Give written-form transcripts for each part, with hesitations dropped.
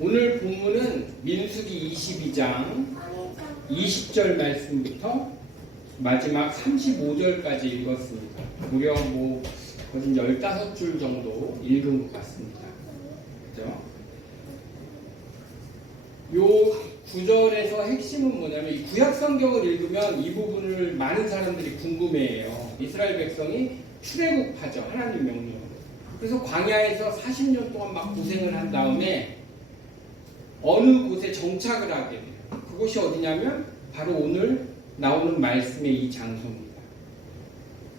오늘 본문은 민수기 22장 20절 말씀부터 마지막 35절까지 읽었습니다. 무려 거의 15줄 정도 읽은 것 같습니다. 그죠? 요 구절에서 핵심은 뭐냐면, 이 구약 성경을 읽으면 이 부분을 많은 사람들이 궁금해해요. 이스라엘 백성이 출애굽하죠. 하나님 명령. 그래서 광야에서 40년 동안 막 고생을 한 다음에 어느 곳에 정착을 하게 돼요. 그곳이 어디냐면 바로 오늘 나오는 말씀의 이 장소입니다.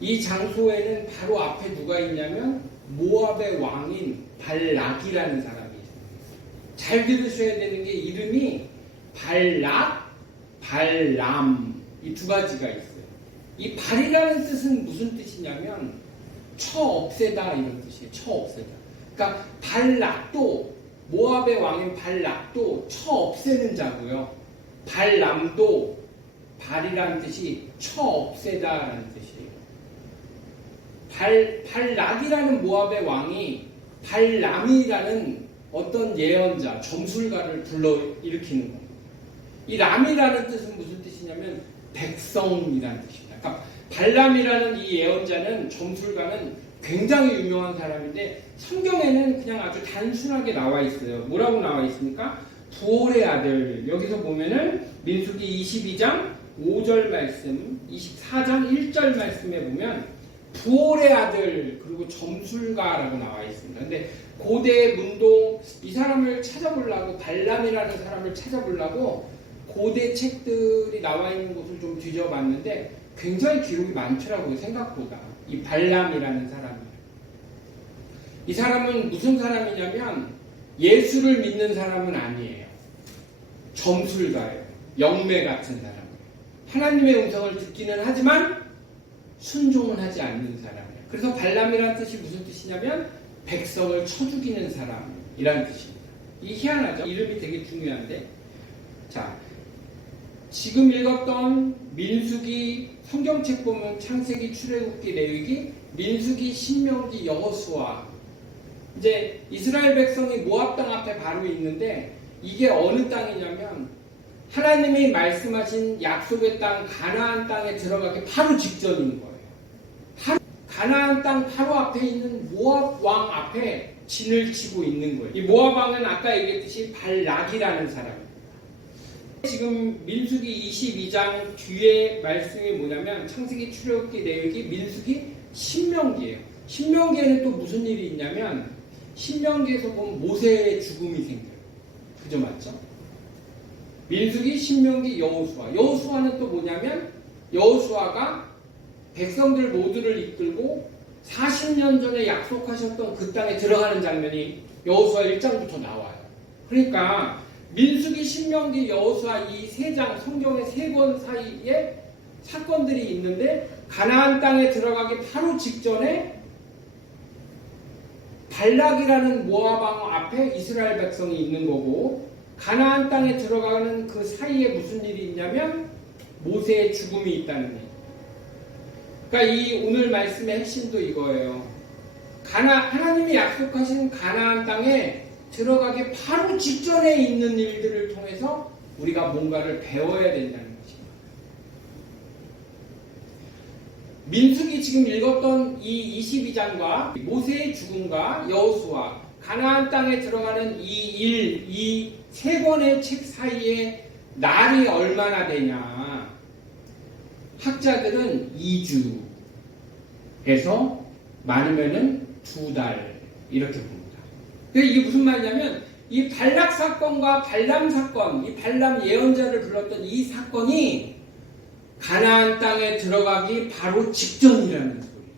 이 장소에는 바로 앞에 누가 있냐면 모압의 왕인 발락이라는 사람이 있습니다. 잘 들으셔야 되는 게 이름이 발락, 발람, 이 두 가지가 있어요. 이 발이라는 뜻은 무슨 뜻이냐면 쳐 없애다, 이런 뜻이에요. 쳐 없애다. 그러니까 발락도, 모압의 왕인 발락도 쳐 없애는 자고요. 발람도, 발이라는 뜻이 쳐 없애다라는 뜻이에요. 발락이라는 모압의 왕이 발람이라는 어떤 예언자, 점술가를 불러일으키는 겁니다. 이 람이라는 뜻은 무슨 뜻이냐면 백성이라는 뜻입니다. 그러니까 발람이라는 이 예언자는, 점술가는 굉장히 유명한 사람인데 성경에는 그냥 아주 단순하게 나와 있어요. 뭐라고 나와 있습니까? 부올의 아들. 여기서 보면은 민수기 22장 5절 말씀, 24장 1절 말씀에 보면 부올의 아들, 그리고 점술가라고 나와 있습니다. 근데 고대 문도 이 사람을 찾아보려고, 발람이라는 사람을 찾아보려고 고대 책들이 나와 있는 곳을 좀 뒤져봤는데 굉장히 기록이 많더라고요. 생각보다. 이 발람이라는 사람이. 이 사람은 무슨 사람이냐면 예수를 믿는 사람은 아니에요. 점술가예요. 영매 같은 사람. 하나님의 음성을 듣기는 하지만 순종은 하지 않는 사람이에요. 그래서 발람이라는 뜻이 무슨 뜻이냐면 백성을 쳐 죽이는 사람이라는 뜻입니다. 이게 희한하죠? 이름이 되게 중요한데. 자, 지금 읽었던 민수기 성경책 보면 창세기, 출애굽기, 레위기, 민수기, 신명기, 여호수아. 이제 이스라엘 백성이 모압 땅 앞에 바로 있는데 이게 어느 땅이냐면 하나님이 말씀하신 약속의 땅 가나안 땅에 들어가기 바로 직전인 거예요. 가나안 땅 바로 앞에 있는 모압 왕 앞에 진을 치고 있는 거예요. 이 모압 왕은 아까 얘기했듯이 발락이라는 사람이에요. 지금 민수기 22장 뒤에 말씀이 뭐냐면 창세기, 출애굽기, 레위기, 민수기, 신명기예요. 신명기에는 또 무슨 일이 있냐면 신명기에서 보면 모세의 죽음이 생겨요. 그죠, 맞죠? 민수기, 신명기, 여호수아. 여호수아는 또 뭐냐면 여호수아가 백성들 모두를 이끌고 40년 전에 약속하셨던 그 땅에 들어가는 장면이 여호수아 1장부터 나와요. 그러니까 민수기, 신명기, 여호수아 이 세 장, 성경의 세 권 사이에 사건들이 있는데 가나안 땅에 들어가기 바로 직전에 발락이라는 모압 왕 앞에 이스라엘 백성이 있는 거고, 가나안 땅에 들어가는 그 사이에 무슨 일이 있냐면 모세의 죽음이 있다는 얘기. 그러니까 이 오늘 말씀의 핵심도 이거예요. 하나님이 약속하신 가나안 땅에 들어가기 바로 직전에 있는 일들을 통해서 우리가 뭔가를 배워야 된다는 것입니다. 민수기 지금 읽었던 이 22장과 모세의 죽음과 여호수아, 가나안 땅에 들어가는 이 세 권의 책 사이에 날이 얼마나 되냐. 학자들은 2주에서 많으면은 2달 이렇게 봅니다. 이게 무슨 말이냐면 이 발락 사건과 발람 사건, 이 발람 예언자를 불렀던 이 사건이 가나안 땅에 들어가기 바로 직전이라는 소리예요.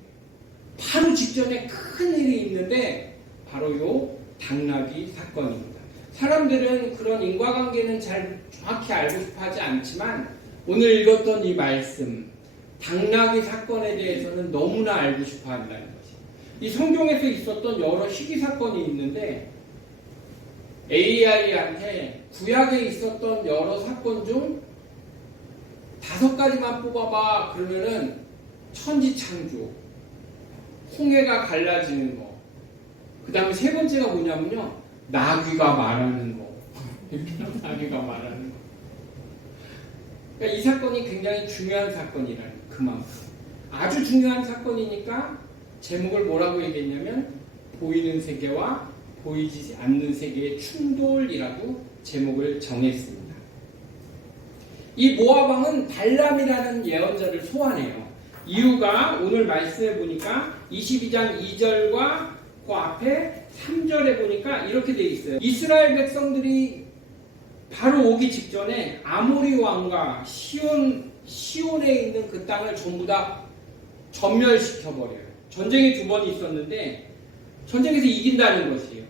바로 직전에 큰 일이 있는데 바로 요 당나귀 사건입니다. 사람들은 그런 인과관계는 잘 정확히 알고 싶어 하지 않지만 오늘 읽었던 이 말씀, 당나귀 사건에 대해서는 너무나 알고 싶어 한다는 것이에요. 이 성경에서 있었던 여러 희귀 사건이 있는데 AI한테 구약에 있었던 여러 사건 중 5가지만 뽑아봐 그러면은 천지창조, 홍해가 갈라지는 거, 그 다음에 세 번째가 뭐냐면요 나귀가 말하는 거. 나귀가 말하는 거. 그러니까 이 사건이 굉장히 중요한 사건이라는 그만큼. 아주 중요한 사건이니까 제목을 뭐라고 얘기했냐면 보이는 세계와 보이지 않는 세계의 충돌이라고 제목을 정했습니다. 이 모압 왕은 발람이라는 예언자를 소환해요. 이유가 오늘 말씀해 보니까 22장 2절과 그 앞에 3절에 보니까 이렇게 돼 있어요. 이스라엘 백성들이 바로 오기 직전에 아모리 왕과 시온에 있는 그 땅을 전부 다 전멸시켜버려요. 전쟁이 2번이 있었는데 전쟁에서 이긴다는 것이에요.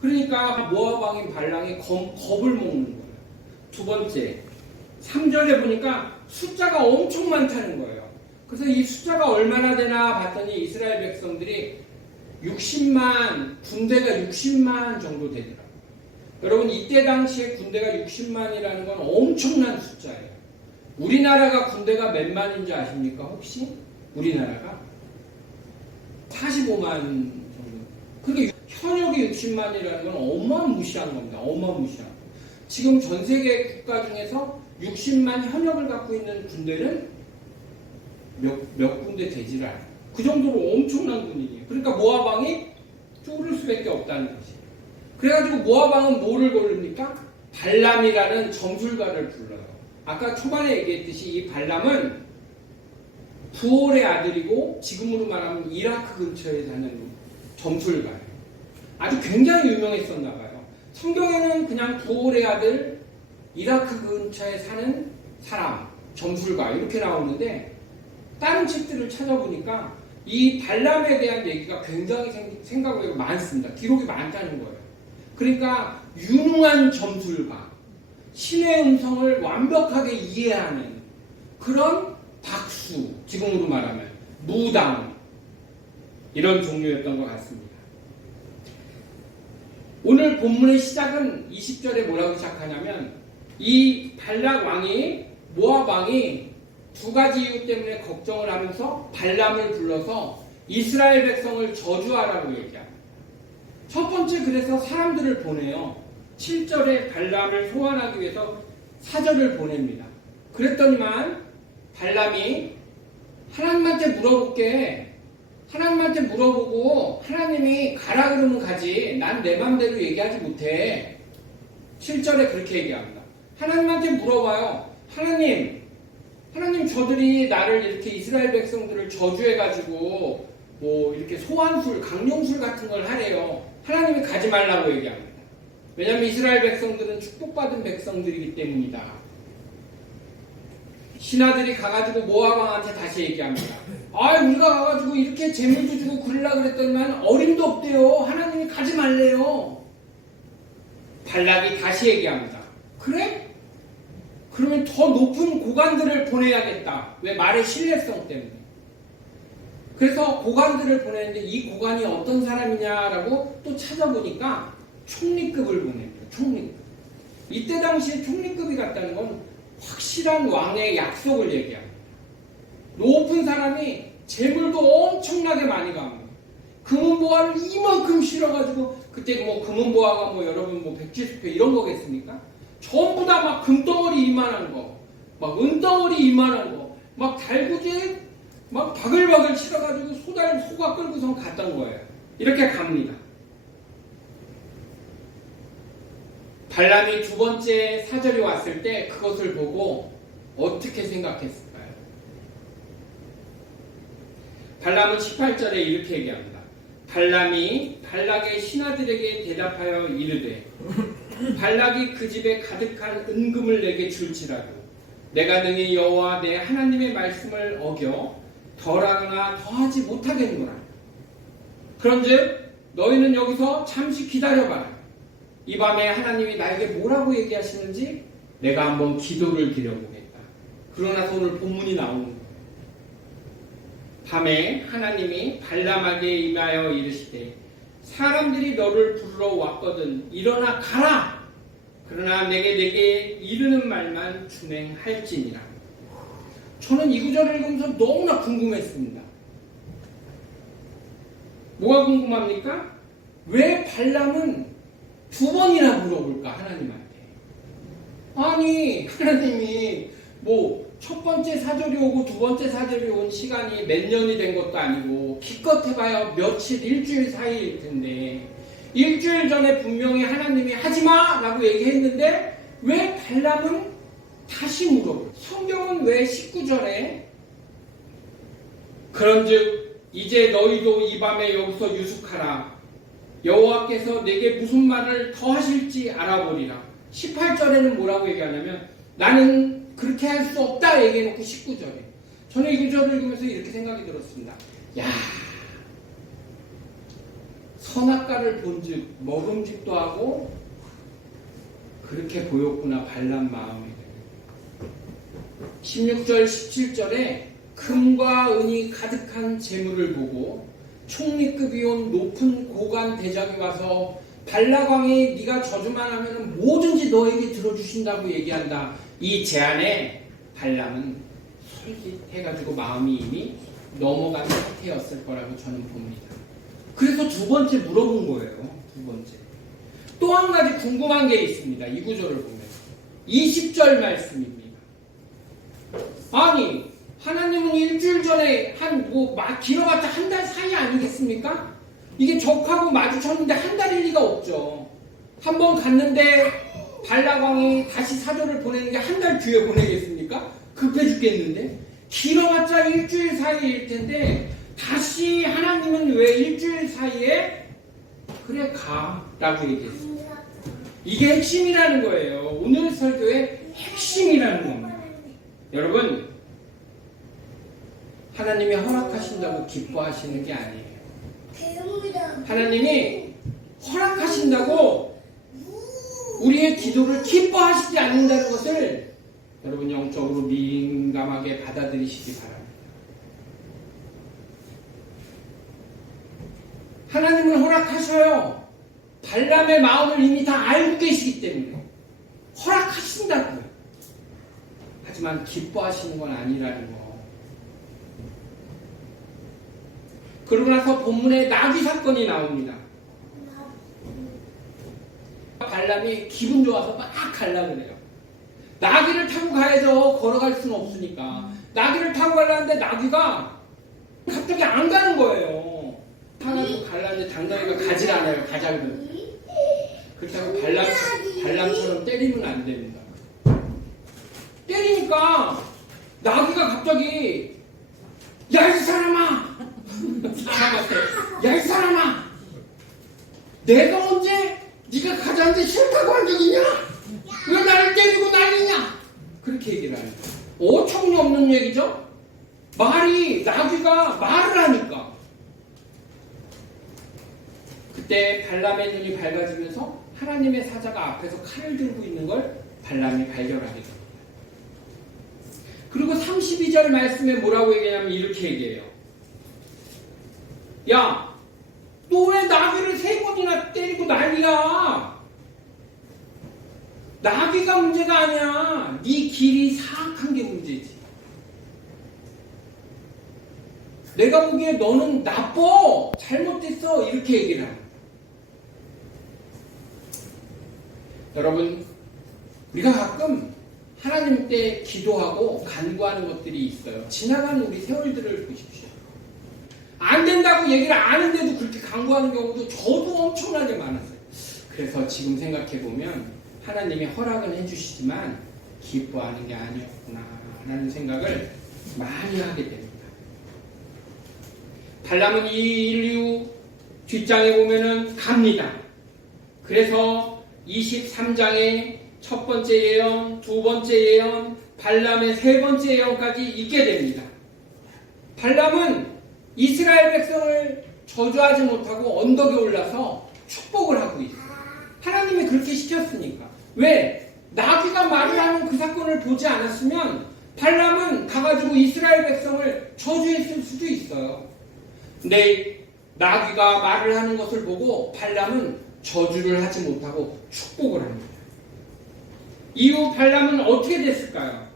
그러니까 모압 왕인 발람이 겁을 먹는 거예요. 두 번째, 3절에 보니까 숫자가 엄청 많다는 거예요. 그래서 이 숫자가 얼마나 되나 봤더니 이스라엘 백성들이 60만, 군대가 60만 정도 되더라고요. 여러분, 이때 당시에 군대가 60만이라는 건 엄청난 숫자예요. 우리나라가 군대가 몇 만인지 아십니까? 혹시? 우리나라가? 45만 정도. 그게 현역이 60만이라는 건 어마무시한 겁니다. 어마무시한. 지금 전 세계 국가 중에서 60만 현역을 갖고 있는 군대는 몇 군데 되지를 않아요. 그 정도로 엄청난 군인이에요. 그러니까 모압 왕이 쫄을 수밖에 없다는 것이에요. 그래가지고 모압 왕은 뭐를 고릅니까? 발람이라는 점술가를 불러요. 아까 초반에 얘기했듯이 이 발람은 부올의 아들이고 지금으로 말하면 이라크 근처에 사는 점술가예요. 아주 굉장히 유명했었나 봐요. 성경에는 그냥 부올의 아들 이라크 근처에 사는 사람, 점술가 이렇게 나오는데 다른 책들을 찾아보니까 이 발람에 대한 얘기가 굉장히 생각보다 많습니다. 기록이 많다는 거예요. 그러니까 유능한 점술가, 신의 음성을 완벽하게 이해하는 그런 박수, 지금으로 말하면 무당 이런 종류였던 것 같습니다. 오늘 본문의 시작은 20절에 뭐라고 시작하냐면 이 발락 왕이 모압 왕이 두 가지 이유 때문에 걱정을 하면서 발람을 불러서 이스라엘 백성을 저주하라고 얘기합니다. 첫 번째, 그래서 사람들을 보내요. 7절에 발람을 소환하기 위해서 사절을 보냅니다. 그랬더니만 발람이 하나님한테 물어볼게. 하나님한테 물어보고 하나님이 가라 그러면 가지. 난 내 맘대로 얘기하지 못해. 7절에 그렇게 얘기합니다. 하나님한테 물어봐요. 하나님 저들이 나를 이렇게 이스라엘 백성들을 저주해가지고 뭐 이렇게 소환술, 강령술 같은 걸 하래요. 하나님이 가지 말라고 얘기합니다. 왜냐하면 이스라엘 백성들은 축복받은 백성들이기 때문이다. 신하들이 가가지고 모압 왕한테 다시 얘기합니다. 우리가 가가지고 이렇게 재물도 주고 그러려고 그랬더니만 어림도 없대요. 하나님이 가지 말래요. 발락이 다시 얘기합니다. 그래? 그러면 더 높은 고관들을 보내야겠다. 왜? 말의 신뢰성 때문에. 그래서 고관들을 보내는데 이 고관이 어떤 사람이냐라고 또 찾아보니까 총리급을 보냅니다. 총리급. 이때 당시에 총리급이 같다는 건 확실한 왕의 약속을 얘기합니다. 높은 사람이 재물도 엄청나게 많이 갑니다. 금은보화를 이만큼 실어가지고 그때 뭐 금은보화가 뭐 여러분 뭐 170회 이런 거겠습니까? 전부 다 막 금덩어리 이만한 거, 막 은덩어리 이만한 거, 막 달구지에 막 바글바글 실어가지고 소가 끌고서 갔던 거예요. 이렇게 갑니다. 발람이 두 번째 사절이 왔을 때 그것을 보고 어떻게 생각했을까요? 발람은 18절에 이렇게 얘기합니다. 발람이 발락의 신하들에게 대답하여 이르되 발락이 그 집에 가득한 은금을 내게 줄지라도 내가 능히 여호와 내 하나님의 말씀을 어겨 덜하거나 더하지 못하겠노라. 그런즉 너희는 여기서 잠시 기다려봐라. 이 밤에 하나님이 나에게 뭐라고 얘기하시는지 내가 한번 기도를 드려보겠다. 그러나서 오늘 본문이 나오는 거예요. 밤에 하나님이 발람에게 임하여 이르시되 사람들이 너를 불러 왔거든 일어나 가라. 그러나 내게 이르는 말만 준행할지니라. 저는 이 구절을 읽으면서 너무나 궁금했습니다. 뭐가 궁금합니까? 왜 발람은 두 번이나 물어볼까 하나님한테? 아니 하나님이 뭐 첫 번째 사절이 오고 두 번째 사절이 온 시간이 몇 년이 된 것도 아니고 기껏 해봐야 며칠 일주일 사이일 텐데 일주일 전에 분명히 하나님이 하지마 라고 얘기했는데 왜 발람은 다시 물어볼? 성경은 왜 19절에 그런즉 이제 너희도 이 밤에 여기서 유숙하라. 여호와께서 내게 무슨 말을 더 하실지 알아보리라. 18절에는 뭐라고 얘기하냐면 나는 그렇게 할 수 없다 얘기해놓고 19절에 저는 이 구절을 읽으면서 이렇게 생각이 들었습니다. 야, 선악과를 본즉 먹음직도 하고 그렇게 보였구나 발람 마음이. 16절 17절에 금과 은이 가득한 재물을 보고 총리급이 온 높은 고관 대장이 와서 발락왕이 네가 저주만 하면 뭐든지 너에게 들어주신다고 얘기한다. 이 제안에 발람은 솔깃해가지고 마음이 이미 넘어간 상태였을 거라고 저는 봅니다. 그래서 두 번째 물어본 거예요. 두 번째. 또 한 가지 궁금한 게 있습니다. 이 구절을 보면 20절 말씀입니다. 아니 하나님은 일주일 전에 길어봤자 한 달 사이 아니겠습니까? 이게 적하고 마주쳤는데 한 달일 리가 없죠. 한 번 갔는데 발락왕이 다시 사절을 보내는 게 한 달 뒤에 보내겠습니까? 급해 죽겠는데 길어봤자 일주일 사이일 텐데 다시 하나님은 왜 일주일 사이에 그래 가라고 얘기했습니다. 이게 핵심이라는 거예요. 오늘 설교의 핵심이라는 겁니다. 여러분 하나님이 허락하신다고 기뻐하시는 게 아니에요. 하나님이 허락하신다고 우리의 기도를 기뻐하시지 않는다는 것을 여러분 영적으로 민감하게 받아들이시기 바랍니다. 하나님은 허락하셔요. 발람의 마음을 이미 다 알고 계시기 때문에 허락하신다고요. 하지만 기뻐하시는 건 아니라는 거. 그러고 나서 본문에 나귀 사건이 나옵니다. 발람이 기분 좋아서 막 가려고 그래요. 나귀를 타고 가야죠. 걸어갈 수는 없으니까. 나귀를 타고 가려는데 나귀가 갑자기 안 가는 거예요. 타고 가려는데 당나귀가 가지 않아요. 가자고. 그렇다고 발람처럼 때리면 안 됩니다. 때리니까 나귀가 갑자기 야 이 사람아! 사람한테 야 이 사람아! 내가 언제 네가 가자는데 싫다고 한 적 있냐? 왜 나를 때리고 난리냐? 그렇게 얘기를 하는 거예요. 어처구니 없는 얘기죠? 나귀가 말을 하니까. 그때 발람의 눈이 밝아지면서 하나님의 사자가 앞에서 칼을 들고 있는 걸 발람이 발견하게 됩니다. 그리고 32절 말씀에 뭐라고 얘기하냐면 이렇게 얘기해요. 야, 너 왜 나귀를 3번이나 때리고 난리야? 나귀가 문제가 아니야. 네 길이 사악한 게 문제지. 내가 보기에 너는 나빠. 잘못됐어. 이렇게 얘기를 합니다. 여러분, 우리가 가끔 하나님 때 기도하고 간구하는 것들이 있어요. 지나가는 우리 세월들을 보십시오. 안 된다고 얘기를 아는데도 그렇게 간구하는 경우도 저도 엄청나게 많았어요. 그래서 지금 생각해보면 하나님이 허락은 해주시지만 기뻐하는 게 아니었구나 라는 생각을 많이 하게 됩니다. 발람은 이 인류 뒷장에 보면은 갑니다. 그래서 23장에 첫 번째 예언, 두 번째 예언, 발람의 세 번째 예언까지 읽게 됩니다. 발람은 이스라엘 백성을 저주하지 못하고 언덕에 올라서 축복을 하고 있어요. 하나님이 그렇게 시켰으니까. 왜? 나귀가 말을 하는 그 사건을 보지 않았으면 발람은 가가지고 이스라엘 백성을 저주했을 수도 있어요. 근데 나귀가 말을 하는 것을 보고 발람은 저주를 하지 못하고 축복을 합니다. 이후 발람은 어떻게 됐을까요?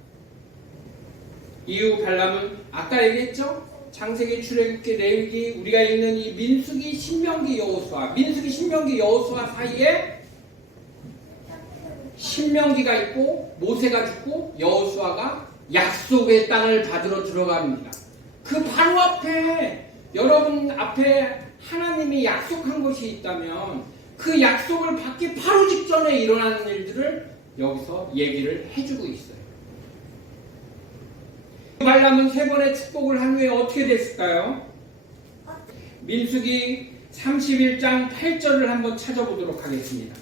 이후 발람은 아까 얘기했죠? 창세기, 출애굽기, 레위기, 우리가 읽는 이 민수기, 신명기, 여호수아, 민수기, 신명기, 여호수아 사이에 신명기가 있고 모세가 죽고 여호수아가 약속의 땅을 받으러 들어갑니다. 그 바로 앞에 여러분 앞에 하나님이 약속한 것이 있다면 그 약속을 받기 바로 직전에 일어나는 일들을 여기서 얘기를 해주고 있어요. 발람은 세 번의 축복을 한 후에 어떻게 됐을까요? 민수기 31장 8절을 한번 찾아보도록 하겠습니다.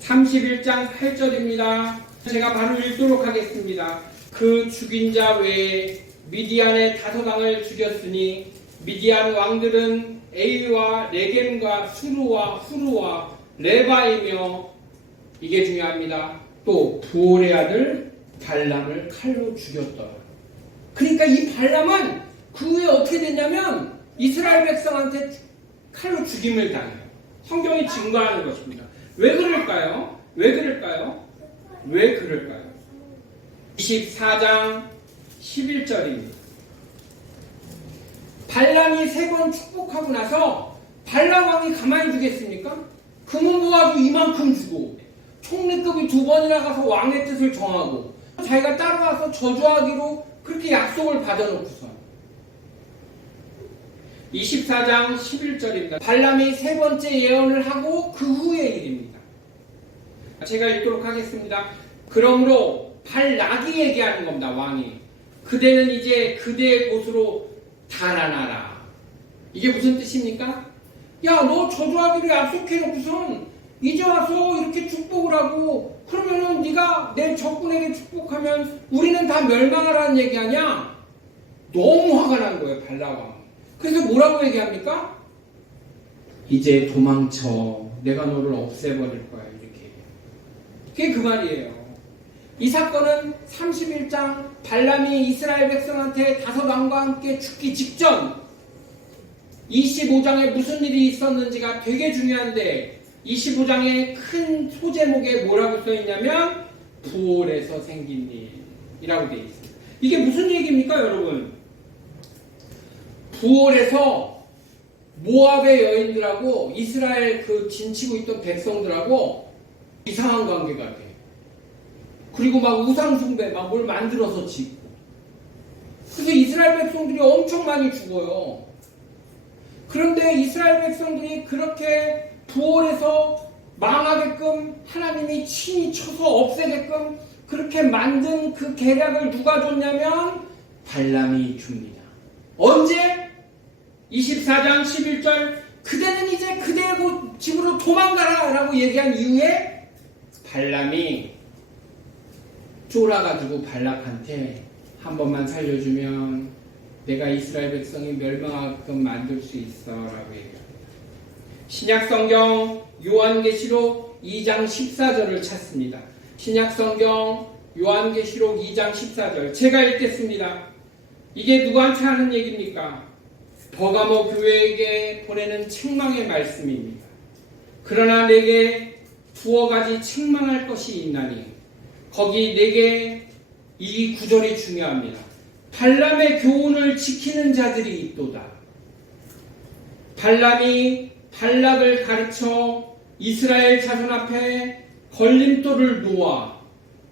31장 8절입니다. 제가 바로 읽도록 하겠습니다. 그 죽인 자 외에 미디안의 5왕을 죽였으니 미디안 왕들은 에이와 레겜과 수루와 후루와 레바이며, 이게 중요합니다, 또 부올의 아들 발람을 칼로 죽였더라. 그러니까 이 발람은 그 후에 어떻게 됐냐면 이스라엘 백성한테 칼로 죽임을 당해요. 성경이 증거하는 것입니다. 왜 그럴까요? 왜 그럴까요? 왜 그럴까요? 24장 11절입니다. 발람이 3번 축복하고 나서 발람 왕이 가만히 두겠습니까? 금은 모아도 이만큼 주고 총리급이 2번이나 가서 왕의 뜻을 정하고 자기가 따라와서 저주하기로 그렇게 약속을 받아놓고서 24장 11절입니다. 발람이 3번째 예언을 하고 그 후의 일입니다. 제가 읽도록 하겠습니다. 그러므로 발락이 얘기하는 겁니다. 왕이. 그대는 이제 그대의 곳으로 달아나라. 이게 무슨 뜻입니까? 야, 너 저주하기로 약속해놓고선 이제 와서 이렇게 축복을 하고 그러면은 네가 내 적군에게 축복하면 우리는 다 멸망하라는 얘기 아니야? 너무 화가 난 거예요, 발락왕. 그래서 뭐라고 얘기합니까? 이제 도망쳐. 내가 너를 없애버릴 거야. 이렇게. 그게 그 말이에요. 이 사건은 31장 발람이 이스라엘 백성한테 5왕과 함께 죽기 직전 25장에 무슨 일이 있었는지가 되게 중요한데 25장의 큰 소제목에 뭐라고 써있냐면 부올에서 생긴 일이라고 되어 있습니다. 이게 무슨 얘기입니까, 여러분? 부올에서 모압의 여인들하고 이스라엘 그 진치고 있던 백성들하고 이상한 관계가 돼. 그리고 막 우상숭배, 막 뭘 만들어서 짓고. 그래서 이스라엘 백성들이 엄청 많이 죽어요. 그런데 이스라엘 백성들이 그렇게 부올에서 망하게끔 하나님이 친히 쳐서 없애게끔 그렇게 만든 그 계략을 누가 줬냐면 발람이 줍니다. 언제? 24장 11절 그대는 이제 그대의 집으로 도망가라 라고 얘기한 이후에 발람이 쫄아가지고 발락한테 한 번만 살려주면 내가 이스라엘 백성이 멸망하게끔 만들 수 있어 라고 얘기합니다. 신약성경 요한계시록 2장 14절을 찾습니다. 신약성경 요한계시록 2장 14절 제가 읽겠습니다. 이게 누구한테 하는 얘기입니까? 버가모 교회에게 보내는 책망의 말씀입니다. 그러나 내게 2가지 책망할 것이 있나니 거기 내게 이 구절이 중요합니다. 발람의 교훈을 지키는 자들이 있도다. 발람이 발락을 가르쳐 이스라엘 자손 앞에 걸림돌을 놓아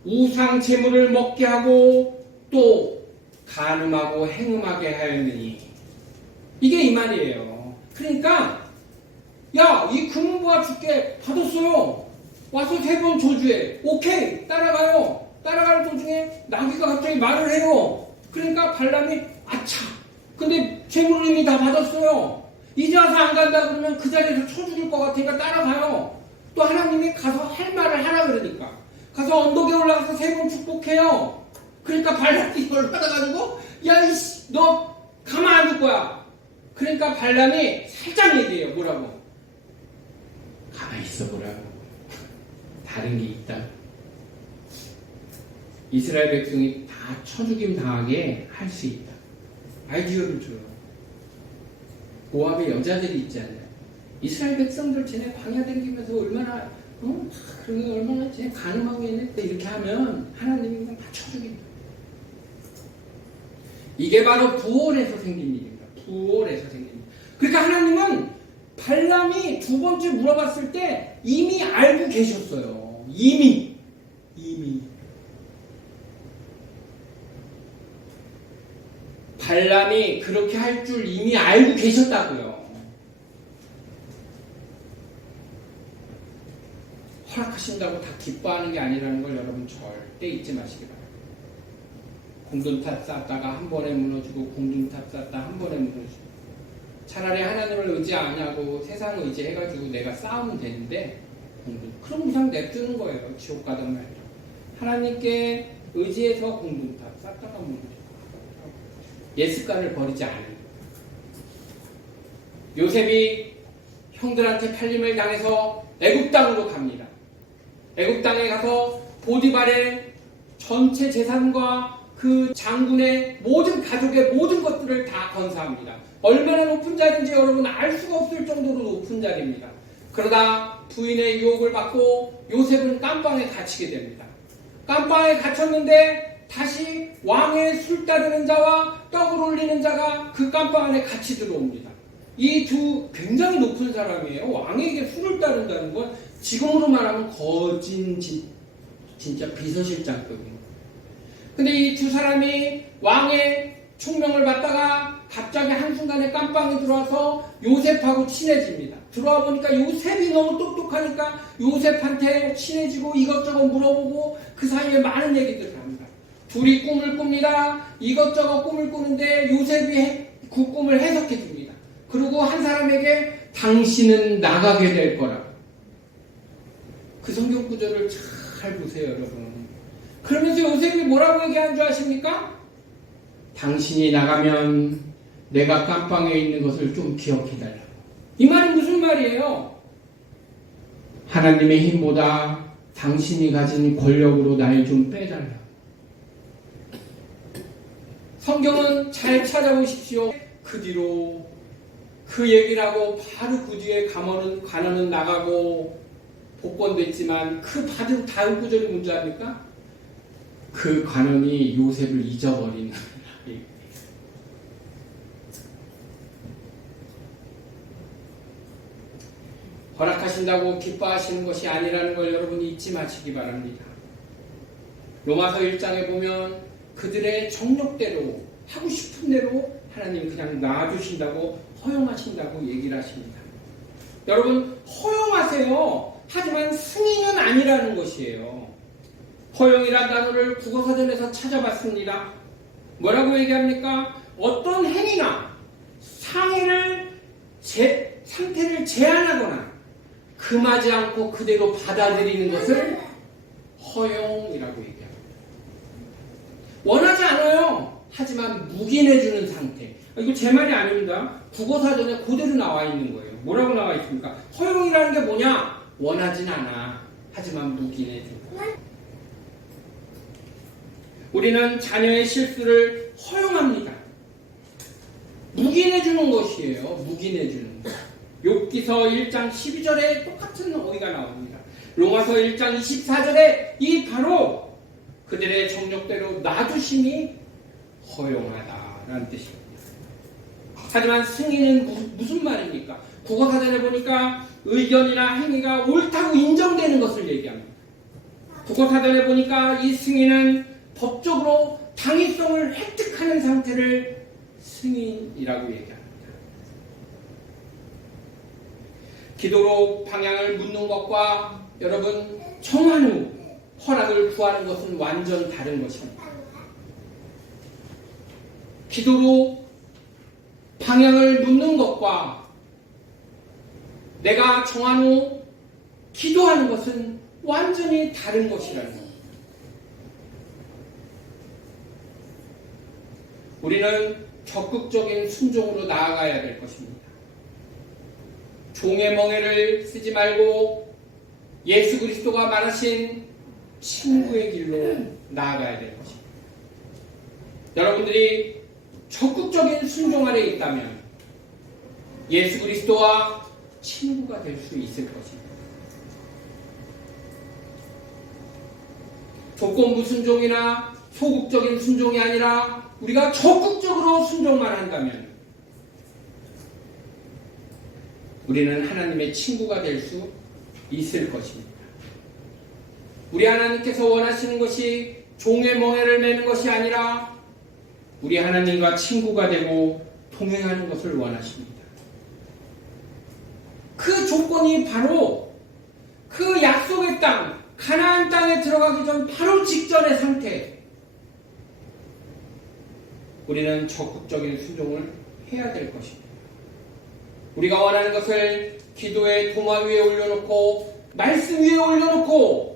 우상 제물을 먹게 하고 또 간음하고 행음하게 하였느니 이게 이 말이에요. 그러니까 야, 이 금은보화 주께 받았어요. 와서 3번 저주해. 오케이, 따라가요. 따라가는 도중에 나귀가 갑자기 말을 해요. 그러니까 발람이 아차, 근데 재물을 이미 다 받았어요. 이제 와서 안 간다 그러면 그 자리에서 쳐 죽일 것 같으니까 따라가요. 또 하나님이 가서 할 말을 하라 그러니까 가서 언덕에 올라가서 3번 축복해요. 그러니까 발람이 열받아가지고 야 이씨 너 가만 안 둘 거야. 그러니까 발람이 살짝 얘기해요. 뭐라고? 가만히 있어 보라고. 다른 게 있다. 이스라엘 백성이 다 쳐죽임 당하게 할 수 있다. 아이디어를 줘요. 모압의 여자들이 있지 않나요? 이스라엘 백성들 쟤네 광야 댕기면서 얼마나 그러면 얼마나 쟤네 간음하고 있는데 이렇게 하면 하나님이 그냥 다 쳐죽인다. 이게 바로 부올에서 생긴 일입니다. 부올에서 생긴 일. 그러니까 하나님은 발람이 2번째 물어봤을 때 이미 알고 계셨어요. 이미. 이미 발람이 그렇게 할 줄 이미 알고 계셨다고요. 허락하신다고 다 기뻐하는 게 아니라는 걸 여러분 절대 잊지 마시기 바랍니다. 공든탑 쌓다가 한 번에 무너지고 공든탑 쌓다 한 번에 무너지고 차라리 하나님을 의지 안 하고 세상 의지해가지고 내가 싸우면 되는데 그럼 그냥 냅두는 거예요. 지옥 가든 말든 하나님께 의지해서 공든탑 쌓다가 무너지고 예습관을 버리지 않는 거예요. 요셉이 형들한테 팔림을 당해서 애굽 땅으로 갑니다. 애굽 땅에 가서 보디발의 전체 재산과 그 장군의 모든 가족의 모든 것들을 다 건사합니다. 얼마나 높은 자리인지 여러분 알 수가 없을 정도로 높은 자리입니다. 그러다 부인의 유혹을 받고 요셉은 깜방에 갇히게 됩니다. 깜방에 갇혔는데 다시 왕의 술 따르는 자와 떡을 올리는 자가 그 깜방 안에 같이 들어옵니다. 이 두 굉장히 높은 사람이에요. 왕에게 술을 따른다는 건 지금으로 말하면 거진 진짜 비서실장급입니다. 근데 이 두 사람이 왕의 총명을 받다가 갑자기 한순간에 깜빵에 들어와서 요셉하고 친해집니다. 들어와 보니까 요셉이 너무 똑똑하니까 요셉한테 친해지고 이것저것 물어보고 그 사이에 많은 얘기들을 합니다. 둘이 꿈을 꿉니다. 이것저것 꿈을 꾸는데 요셉이 그 꿈을 해석해 줍니다. 그리고 한 사람에게 당신은 나가게 될 거라고. 그 성경 구절을 잘 보세요, 여러분. 그러면서 요셉이 뭐라고 얘기하는 줄 아십니까? 당신이 나가면 내가 깜방에 있는 것을 좀 기억해달라고. 이 말이 무슨 말이에요? 하나님의 힘보다 당신이 가진 권력으로 날 좀 빼달라고. 성경은 잘 찾아보십시오. 그 뒤로 그 얘기를 하고 바로 그 뒤에 관원은 나가고 복권됐지만 그 받은 다음 구절이 뭔지 압니까? 그 관원이 요셉을 잊어버리는 허락하신다고 기뻐하시는 것이 아니라는 걸 여러분이 잊지 마시기 바랍니다. 로마서 1장에 보면 그들의 정욕대로 하고 싶은 대로 하나님이 그냥 놔두신다고 허용하신다고 얘기를 하십니다. 여러분 허용하세요. 하지만 승인은 아니라는 것이에요. 허용이라는 단어를 국어사전에서 찾아봤습니다. 뭐라고 얘기합니까? 어떤 행위나 상태를 제한하거나 금하지 않고 그대로 받아들이는 것을 허용이라고 얘기합니다. 원하지 않아요. 하지만 묵인해주는 상태. 이거 제 말이 아닙니다. 국어사전에 그대로 나와 있는 거예요. 뭐라고 나와 있습니까? 허용이라는 게 뭐냐? 원하진 않아. 하지만 묵인해준다. 우리는 자녀의 실수를 허용합니다. 묵인해주는 것이에요. 묵인해주는 것. 욥기서 1장 12절에 똑같은 어휘가 나옵니다. 로마서 1장 24절에 이 바로 그들의 정욕대로 놔두심이 허용하다라는 뜻입니다. 하지만 승인은 무슨 말입니까? 국어사전에 보니까 의견이나 행위가 옳다고 인정되는 것을 얘기합니다. 국어사전에 보니까 이 승인은 법적으로 당위성을 획득하는 상태를 승인이라고 얘기합니다. 기도로 방향을 묻는 것과 여러분 청한 후 허락을 구하는 것은 완전 다른 것입니다. 기도로 방향을 묻는 것과 내가 정한 후 기도하는 것은 완전히 다른 것이라는 것. 우리는 적극적인 순종으로 나아가야 될 것입니다. 종의 멍에를 쓰지 말고 예수 그리스도가 말하신 친구의 길로 나아가야 될 것입니다. 여러분들이 적극적인 순종 아래 있다면 예수 그리스도와 친구가 될 수 있을 것입니다. 조건부 순종이나 소극적인 순종이 아니라 우리가 적극적으로 순종만 한다면 우리는 하나님의 친구가 될 수 있을 것입니다. 우리 하나님께서 원하시는 것이 종의 멍에를 매는 것이 아니라 우리 하나님과 친구가 되고 동행하는 것을 원하십니다. 그 조건이 바로 그 약속의 땅, 가나안 땅에 들어가기 전 바로 직전의 상태. 우리는 적극적인 순종을 해야 될 것입니다. 우리가 원하는 것을 기도의 도마 위에 올려놓고 말씀 위에 올려놓고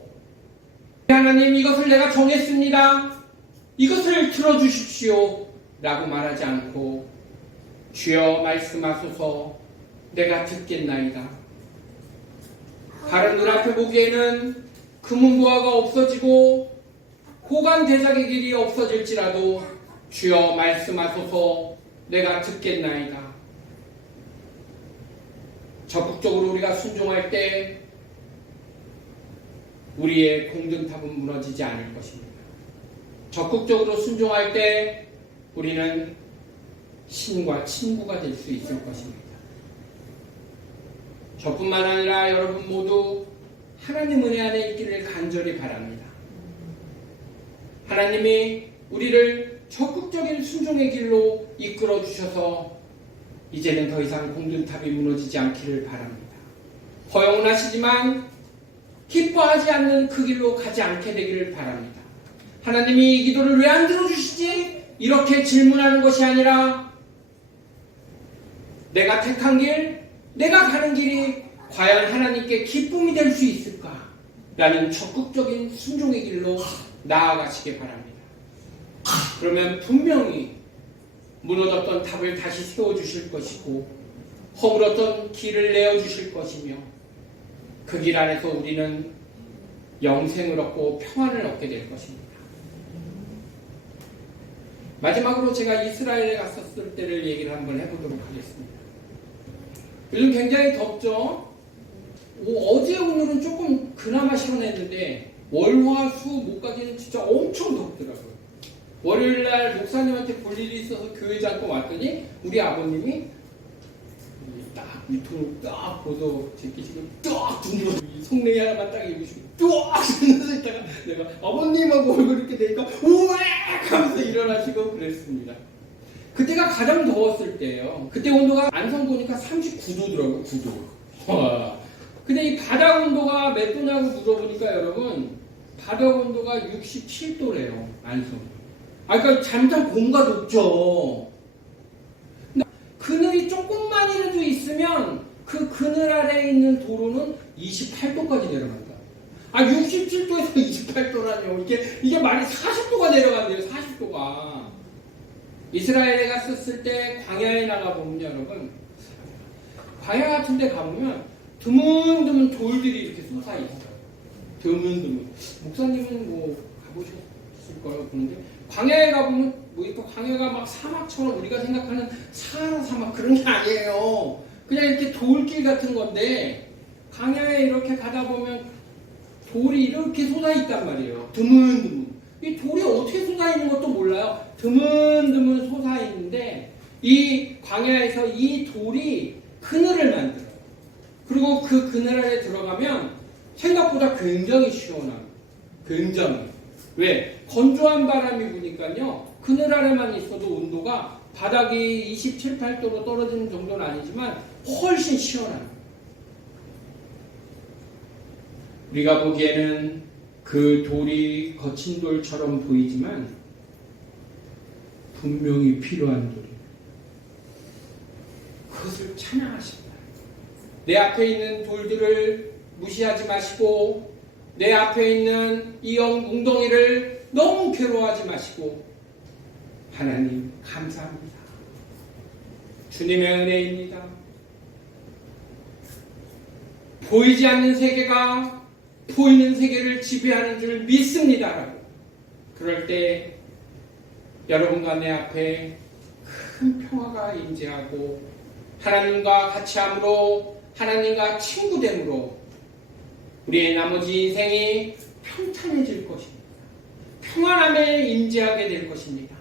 하나님 이것을 내가 정했습니다. 이것을 들어주십시오 라고 말하지 않고 주여 말씀하소서 내가 듣겠나이다. 다른 눈앞에 보기에는 금은보화가 없어지고 고관 대작의 길이 없어질지라도 주여 말씀하소서 내가 듣겠나이다. 적극적으로 우리가 순종할 때 우리의 공든탑은 무너지지 않을 것입니다. 적극적으로 순종할 때 우리는 신과 친구가 될 수 있을 것입니다. 저뿐만 아니라 여러분 모두 하나님 은혜 안에 있기를 간절히 바랍니다. 하나님이 우리를 적극적인 순종의 길로 이끌어 주셔서 이제는 더 이상 공든탑이 무너지지 않기를 바랍니다. 허용은 하시지만 기뻐하지 않는 그 길로 가지 않게 되기를 바랍니다. 하나님이 이 기도를 왜 안 들어주시지? 이렇게 질문하는 것이 아니라 내가 택한 길, 내가 가는 길이 과연 하나님께 기쁨이 될 수 있을까? 라는 적극적인 순종의 길로 나아가시기 바랍니다. 그러면 분명히 무너졌던 탑을 다시 세워주실 것이고 허물었던 길을 내어주실 것이며 그 길 안에서 우리는 영생을 얻고 평안을 얻게 될 것입니다. 마지막으로 제가 이스라엘에 갔었을 때를 얘기를 한번 해보도록 하겠습니다. 요즘 굉장히 덥죠? 어제 오늘은 조금 그나마 시원했는데 월화수목까지는 진짜 엄청 덥더라고요. 월요일날 목사님한테 볼 일이 있어서 교회 잠깐 왔더니 우리 아버님이 딱 밑으로 딱 벗어 제끼시고 딱 등으로 속내기 하나만 딱 입으시고 딱 쓰면서 있다가 내가 아버님하고 얼굴 이렇게 되니까 우엑 하면서 일어나시고 그랬습니다. 그때가 가장 더웠을 때예요. 그때 온도가 안성 보니까 39도더라고요. 9도. 근데 이 바다 온도가 몇 도냐고 물어보니까 여러분 바다 온도가 67도래요. 안성. 그러니까 잠깐 공가 높죠. 그늘이 조금만이라도 있으면 그 그늘 아래에 있는 도로는 28도까지 내려간다. 67도에서 28도라뇨. 이게 말이 40도가 내려간대요. 40도가. 이스라엘에 갔었을 때 광야에 나가보면 여러분 광야 같은 데 가보면 드문드문 돌들이 이렇게 솟아있어요. 드문드문. 목사님은 뭐 가보셨을 거라고 보는데 광야에 가보면 뭐 또 광야가 막 사막처럼 우리가 생각하는 사하라 사막 그런 게 아니에요. 그냥 이렇게 돌길 같은 건데 광야에 이렇게 가다 보면 돌이 이렇게 솟아있단 말이에요. 드문드문. 이 돌이 어떻게 솟아있는 것도 몰라요. 드문드문 솟아있는데 이 광야에서 이 돌이 그늘을 만들어요. 그리고 그 그늘 안에 들어가면 생각보다 굉장히 시원합니다. 굉장히. 왜? 건조한 바람이 부니까요. 그늘 아래만 있어도 온도가 바닥이 27, 8도로 떨어지는 정도는 아니지만 훨씬 시원합니다. 우리가 보기에는 그 돌이 거친 돌처럼 보이지만 분명히 필요한 돌이에요. 그것을 찬양하십니다. 내 앞에 있는 돌들을 무시하지 마시고 내 앞에 있는 이 웅덩이를 너무 괴로워하지 마시고 하나님 감사합니다. 주님의 은혜입니다. 보이지 않는 세계가 보이는 세계를 지배하는 줄 믿습니다라고. 그럴 때 여러분과 내 앞에 큰 평화가 임재하고 하나님과 같이함으로 하나님과 친구됨으로 우리의 나머지 인생이 평탄해질 것입니다. 평안함에 임재하게 될 것입니다.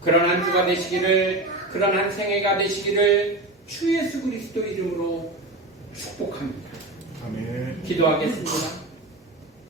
그런 한 주가 되시기를, 그런 한 생애가 되시기를 주 예수 그리스도 이름으로 축복합니다. 아멘. 기도하겠습니다.